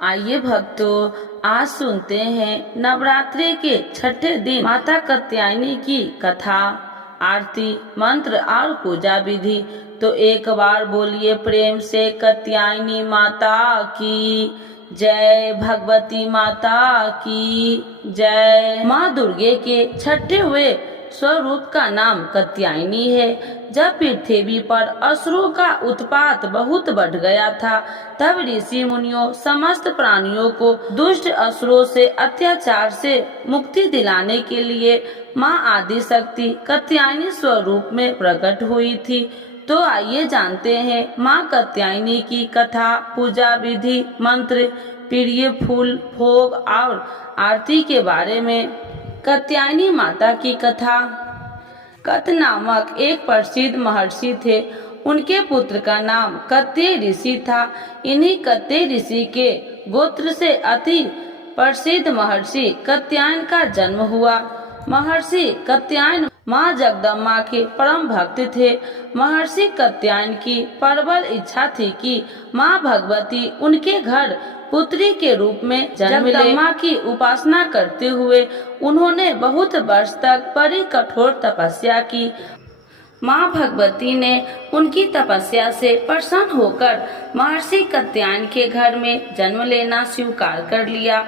आइए भक्तों, आज सुनते हैं नवरात्रि के छठे दिन माता कात्यायनी की कथा, आरती, मंत्र और पूजा विधि। तो एक बार बोलिए प्रेम से कात्यायनी माता की जय, भगवती माता की जय। माँ दुर्गे के छठे हुए स्वरूप का नाम कात्यायनी है। जब पृथ्वी पर असुरों का उत्पात बहुत बढ़ गया था, तब ऋषि मुनियों समस्त प्राणियों को दुष्ट असुरों से अत्याचार से मुक्ति दिलाने के लिए माँ आदि शक्ति कात्यायनी स्वरूप में प्रकट हुई थी। तो आइए जानते हैं माँ कात्यायनी की कथा, पूजा विधि, मंत्र, प्रिय फूल, भोग और आरती के बारे में। कात्यायनी माता की कथा। कत नामक एक प्रसिद्ध महर्षि थे। उनके पुत्र का नाम कत्य ऋषि था। इन्हीं कत्य ऋषि के गोत्र से अति प्रसिद्ध महर्षि कात्यायन का जन्म हुआ। महर्षि कात्यायन माँ जगदम्बा के परम भक्त थे। महर्षि कात्यायन की प्रबल इच्छा थी कि माँ भगवती उनके घर पुत्री के रूप में जन्म ले। जगदम्बा की उपासना करते हुए उन्होंने बहुत वर्ष तक बड़ी कठोर तपस्या की। माँ भगवती ने उनकी तपस्या से प्रसन्न होकर महर्षि कात्यायन के घर में जन्म लेना स्वीकार कर लिया।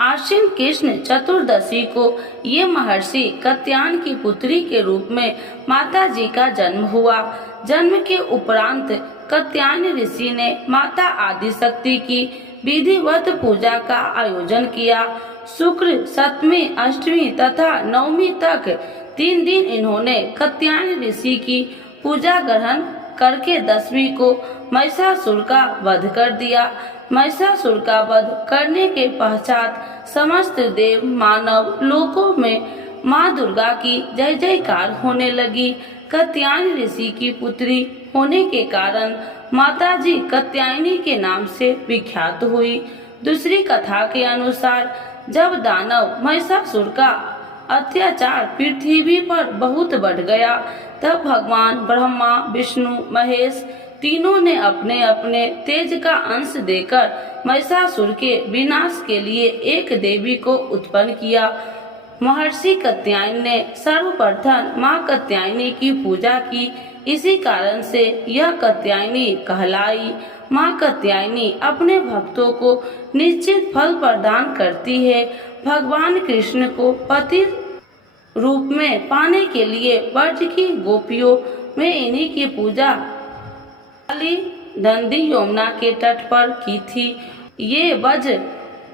आश्विन कृष्ण चतुर्दशी को ये महर्षि कात्यायन की पुत्री के रूप में माता जी का जन्म हुआ। जन्म के उपरांत कात्यायन ऋषि ने माता आदि शक्ति की विधिवत पूजा का आयोजन किया। शुक्र, सप्तमी, अष्टमी तथा नवमी तक 3 दिन इन्होंने कात्यायन ऋषि की पूजा ग्रहण करके 10वीं को महिषासुर का वध कर दिया। महिषासुर का वध करने के पश्चात समस्त देव मानव लोकों में माँ दुर्गा की जय जयकार होने लगी। कात्यायन ऋषि की पुत्री होने के कारण माता जी कात्यायनी के नाम से विख्यात हुई। दूसरी कथा के अनुसार जब दानव महिषासुर का अत्याचार पृथ्वी पर बहुत बढ़ गया, तब भगवान ब्रह्मा, विष्णु, महेश तीनों ने अपने अपने तेज का अंश देकर महिषासुर के विनाश के लिए एक देवी को उत्पन्न किया। महर्षि कात्यायन ने सर्वप्रथम माँ कात्यायनी की पूजा की। इसी कारण से यह कात्यायनी कहलाई। माँ कात्यायनी अपने भक्तों को निश्चित फल प्रदान करती है। भगवान कृष्ण को पति रूप में पाने के लिए ब्रज की गोपियों में इन्हीं की पूजा काली नदी यमुना के तट पर की थी। ये ब्रज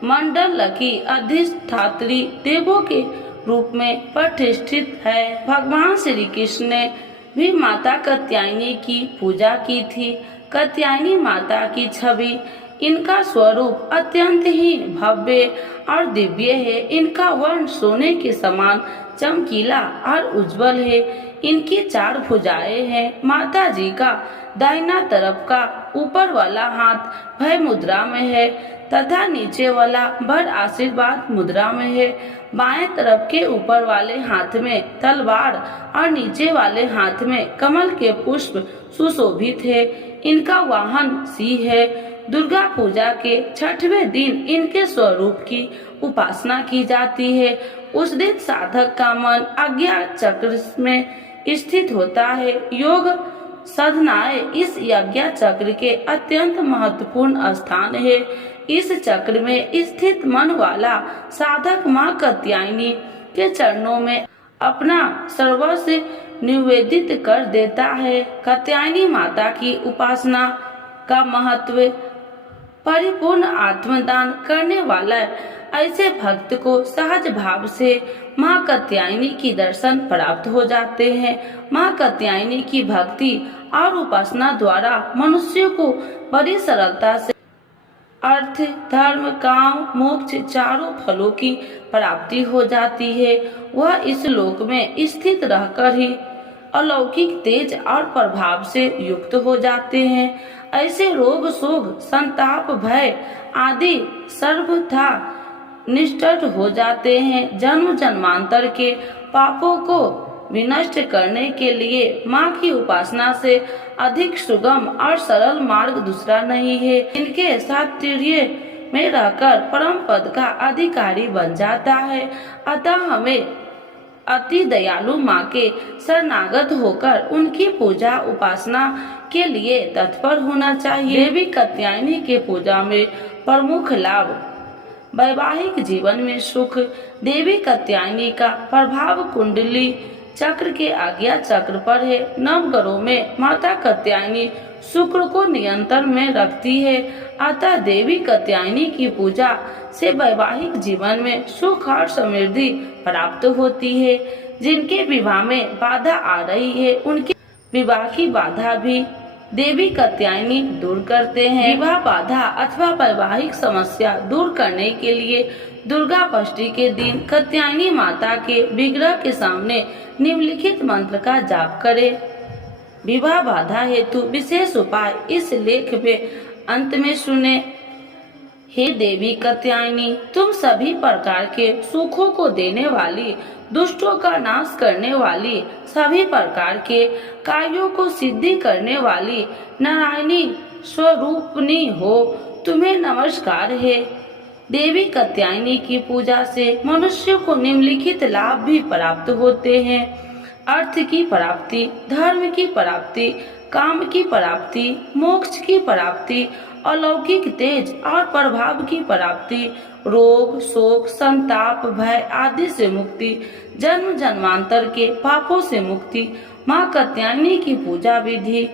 मंडल की अधिष्ठात्री देवों के रूप में प्रतिष्ठित है। भगवान श्री कृष्ण ने भी माता कात्यायनी की पूजा की थी। कात्यायनी माता की छवि, इनका स्वरूप अत्यंत ही भव्य और दिव्य है। इनका वर्ण सोने के समान चमकीला और उज्जवल है। इनकी 4 भुजाएं हैं। माता जी का दाहिना तरफ का ऊपर वाला हाथ भय मुद्रा में है तथा नीचे वाला वर आशीर्वाद मुद्रा में है। बाएं तरफ के ऊपर वाले हाथ में तलवार और नीचे वाले हाथ में कमल के पुष्प सुशोभित है। इनका वाहन सिंह है। दुर्गा पूजा के 6वें दिन इनके स्वरूप की उपासना की जाती है। उस दिन साधक का मन आज्ञा चक्र में स्थित होता है। योग साधनाएं इस यज्ञ चक्र के अत्यंत महत्वपूर्ण स्थान है। इस चक्र में स्थित मन वाला साधक माँ कात्यायनी के चरणों में अपना सर्वस्व निवेदित कर देता है। कात्यायनी माता की उपासना का महत्व, परिपूर्ण आत्मदान करने वाला ऐसे भक्त को सहज भाव से माँ कात्यायनी की दर्शन प्राप्त हो जाते हैं। माँ कात्यायनी की भक्ति और उपासना द्वारा मनुष्य को बड़ी सरलता से अर्थ, धर्म, काम, मोक्ष चारों फलों की प्राप्ति हो जाती है। वह इस लोक में स्थित रहकर ही अलौकिक तेज और प्रभाव से युक्त हो जाते हैं। ऐसे रोग, शोक, संताप, भय आदि सर्वथा निष्ठट हो जाते हैं। जन्म जन्मांतर के पापों को विनष्ट करने के लिए माँ की उपासना से अधिक सुगम और सरल मार्ग दूसरा नहीं है। इनके साथ में रहकर परम पद का अधिकारी बन जाता है। अतः हमें अति दयालु माँ के शरणागत होकर उनकी पूजा उपासना के लिए तत्पर होना चाहिए। देवी कात्यायनी के पूजा में प्रमुख लाभ वैवाहिक जीवन में सुख। देवी कात्यायनी का प्रभाव कुंडली चक्र के आज्ञा चक्र पर है। नवग्रहों में माता कात्यायनी शुक्र को नियंत्रण में रखती है। अतः देवी कात्यायनी की पूजा से वैवाहिक जीवन में सुख और समृद्धि प्राप्त होती है। जिनके विवाह में बाधा आ रही है उनके विवाह की बाधा भी देवी कात्यायनी दूर करते हैं। विवाह बाधा अथवा वैवाहिक समस्या दूर करने के लिए दुर्गा अष्टमी के दिन कात्यायनी माता के विग्रह के सामने निम्नलिखित मंत्र का जाप करें। विवाह बाधा हेतु विशेष उपाय इस लेख में अंत में सुने। हे देवी कात्यायनी, तुम सभी प्रकार के सुखों को देने वाली, दुष्टों का नाश करने वाली, सभी प्रकार के कार्यों को सिद्धि करने वाली नारायणी स्वरूपनी हो। तुम्हें नमस्कार है। देवी कात्यायनी की पूजा से मनुष्य को निम्नलिखित लाभ भी प्राप्त होते हैं। अर्थ की प्राप्ति, धर्म की प्राप्ति, काम की प्राप्ति, मोक्ष की प्राप्ति, अलौकिक तेज और प्रभाव की प्राप्ति, रोग शोक संताप भय आदि से मुक्ति, जन्म जन्मांतर के पापों से मुक्ति। माँ कात्यायनी की पूजा विधि।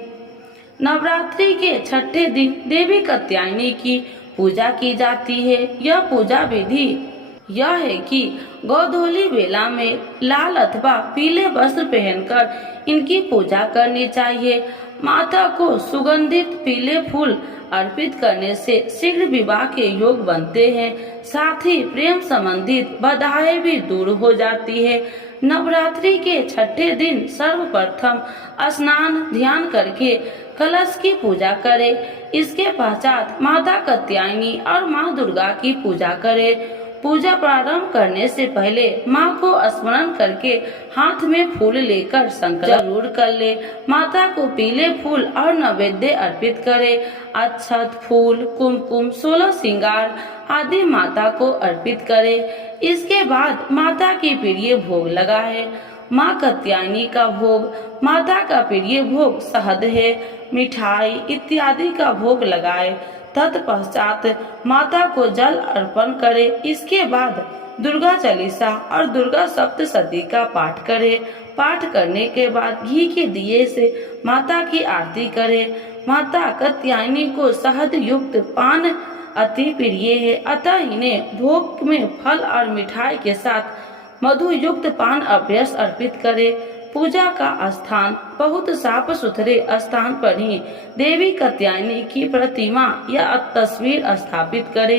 नवरात्रि के छठे दिन देवी कात्यायनी की पूजा की जाती है। यह पूजा विधि यह है कि गोधूली बेला में लाल अथवा पीले वस्त्र पहनकर इनकी पूजा करनी चाहिए। माता को सुगंधित पीले फूल अर्पित करने से शीघ्र विवाह के योग बनते हैं। साथ ही प्रेम संबंधित बाधाएं भी दूर हो जाती है। नवरात्रि के छठे दिन सर्वप्रथम स्नान ध्यान करके कलश की पूजा करें। इसके पश्चात माता कात्यायनी और माँ दुर्गा की पूजा करें। पूजा प्रारंभ करने से पहले माँ को स्मरण करके हाथ में फूल लेकर संकल्प जरूर कर ले। माता को पीले फूल और नैवेद्य अर्पित करे। अक्षत फूल कुमकुम 16 श्रृंगार आदि माता को अर्पित करे। इसके बाद माता की प्रिय भोग लगाए। माँ कात्यायनी का भोग। माता का प्रिय भोग शहद है, मिठाई इत्यादि का भोग लगाए। तत्पश्चात माता को जल अर्पण करे। इसके बाद दुर्गा चालीसा और दुर्गा सप्तशती का पाठ करे। पाठ करने के बाद घी के दिए से माता की आरती करे। माता कात्यायनी को शहद युक्त पान अति प्रिय है, अतः इन्हें भोग में फल और मिठाई के साथ मधु युक्त पान अभ्यस अर्पित करे। पूजा का स्थान बहुत साफ सुथरे स्थान पर ही देवी कात्यायनी की प्रतिमा या तस्वीर स्थापित करे।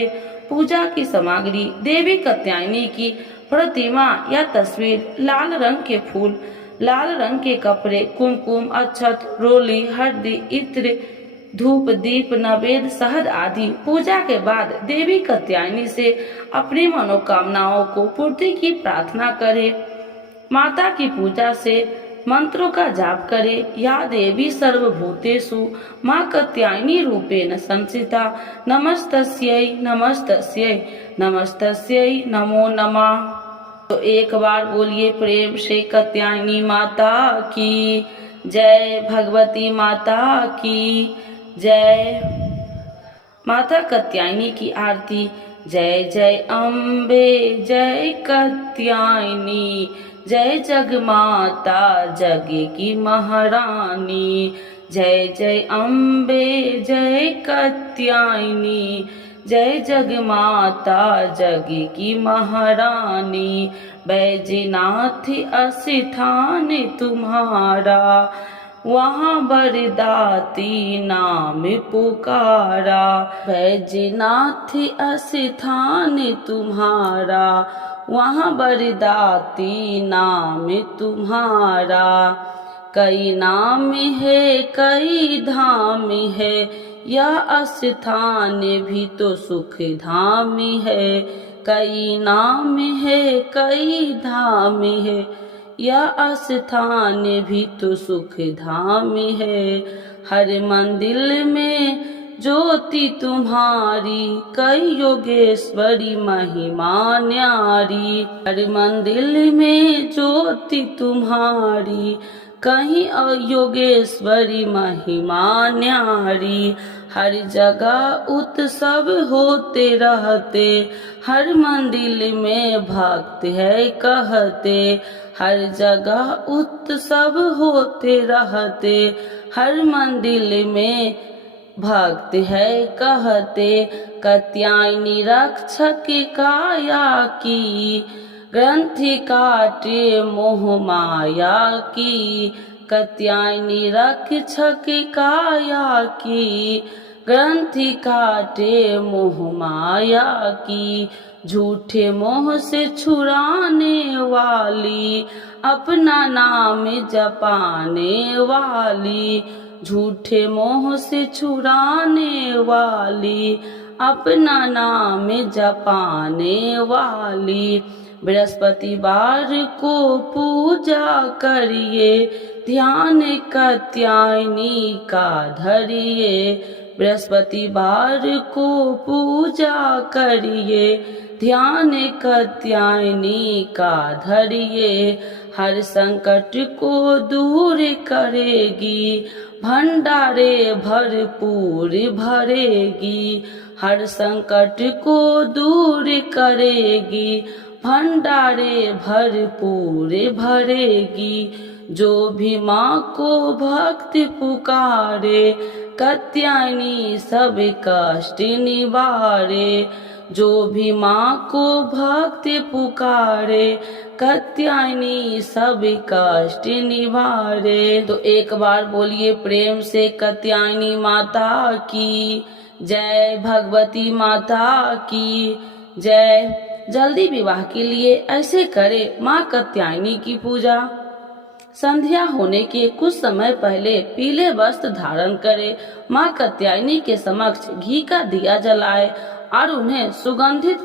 पूजा की सामग्री देवी कात्यायनी की प्रतिमा या तस्वीर लाल रंग के फूल, लाल रंग के कपड़े, कुमकुम, अक्षत, रोली, हल्दी, इत्र, धूप, दीप, नैवेद्य, शहद आदि। पूजा के बाद देवी कात्यायनी से अपनी मनोकामनाओं को पूर्ति की प्रार्थना करे। माता की पूजा से मंत्रों का जाप करे। या देवी सर्वभूतेषु माँ कात्यायनी रूपेण संस्थिता नमस्तस्यै नमस्तस्यै नमस्तस्यै नमो नमः। तो एक बार बोलिए प्रेम से कात्यायनी माता की जय, भगवती माता की जय। माता कात्यायनी की आरती। जय जय अम्बे जय कात्यायनी, जय जगमाता जग की महारानी। जय जय अम्बे जय कात्यायनी, जय जगमाता जग की महारानी। बैजनाथ स्थान तुम्हारा, वहाँ बरदाती नाम पुकारा। बैजनाथ स्थान तुम्हारा, वहाँ बरदाती नाम तुम्हारा। कई नाम है कई धाम है, यह स्थान भी तो सुख धाम है। कई नाम है कई धाम है, यह स्थान भी तो सुख धाम है। हर मंदिर में ज्योति तुम्हारी, कई योगेश्वरी महिमा न्यारी। हर मंदिर में ज्योति तुम्हारी, कहीं योगेश्वरी महिमा न्यारी। हर जगह उत्सव होते रहते, हर मंदिर में भक्त है कहते। हर जगह उत्सव होते रहते, हर मंदिर में भक्त है कहते। कात्यायनी रक्षक काया की, ग्रंथि काटे मोह माया की। कात्यायनी रक्षक काया की, ग्रंथि काटे मोह माया की। झूठे मोह से छुड़ाने वाली, अपना नाम जपाने वाली। झूठे मोह से छुड़ाने वाली, अपना नाम जपाने वाली। बृहस्पतिवार को पूजा करिए, ध्यान कात्यायनी का धरिए। बृहस्पतिवार को पूजा करिए, ध्यान कात्यायनी का धरिए। हर संकट को दूर करेगी, भंडारे भरपूर भरेगी। हर संकट को दूर करेगी, भंडारे भरपूर भरेगी। जो भी माँ को भक्ति पुकारे, कात्यायनी सब कष्ट निवारे। जो भी माँ को भक्ति पुकारे, कात्यायनी सब कष्ट निवारे। तो एक बार बोलिए प्रेम से कात्यायनी माता की जय, भगवती माता की जय। जल्दी विवाह के लिए ऐसे करे माँ कात्यायनी की पूजा। संध्या होने के कुछ समय पहले पीले वस्त्र धारण करे, माँ कात्यायनी के समक्ष घी का दिया जलाए और उन्हें सुगंधित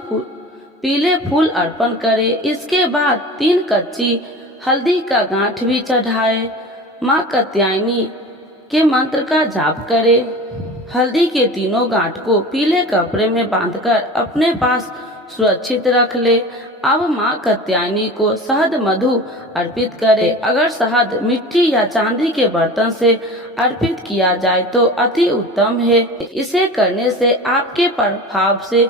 पीले फूल अर्पण करे। इसके बाद 3 कच्ची हल्दी का गांठ भी चढ़ाए। माँ कात्यायनी के मंत्र का जाप करे। हल्दी के तीनों गांठ को पीले कपड़े में बांधकर अपने पास सुरक्षित रख ले। अब माँ कात्यायनी को शहद मधु अर्पित करे। अगर शहद मिट्टी या चांदी के बर्तन से अर्पित किया जाए तो अति उत्तम है। इसे करने से आपके प्रभाव से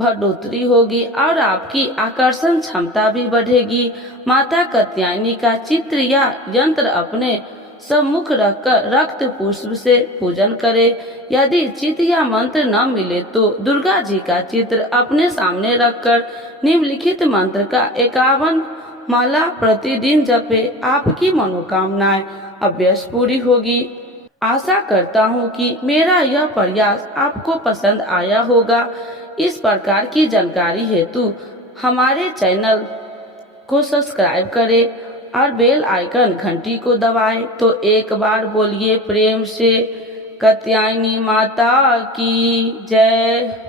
बढ़ोतरी होगी और आपकी आकर्षण क्षमता भी बढ़ेगी। माता कात्यायनी का चित्र या यंत्र अपने सम्मुख रखकर रक्त पुष्प से पूजन करे। यदि चित्र या मंत्र न मिले तो दुर्गा जी का चित्र अपने सामने रखकर निम्नलिखित मंत्र का 51 माला प्रतिदिन जपे। आपकी मनोकामनाएं अवश्य पूरी होगी। आशा करता हूँ कि मेरा यह प्रयास आपको पसंद आया होगा। इस प्रकार की जानकारी हेतु हमारे चैनल को सब्सक्राइब करें और बेल आइकन घंटी को दबाएं। तो एक बार बोलिए प्रेम से कात्यायनी माता की जय।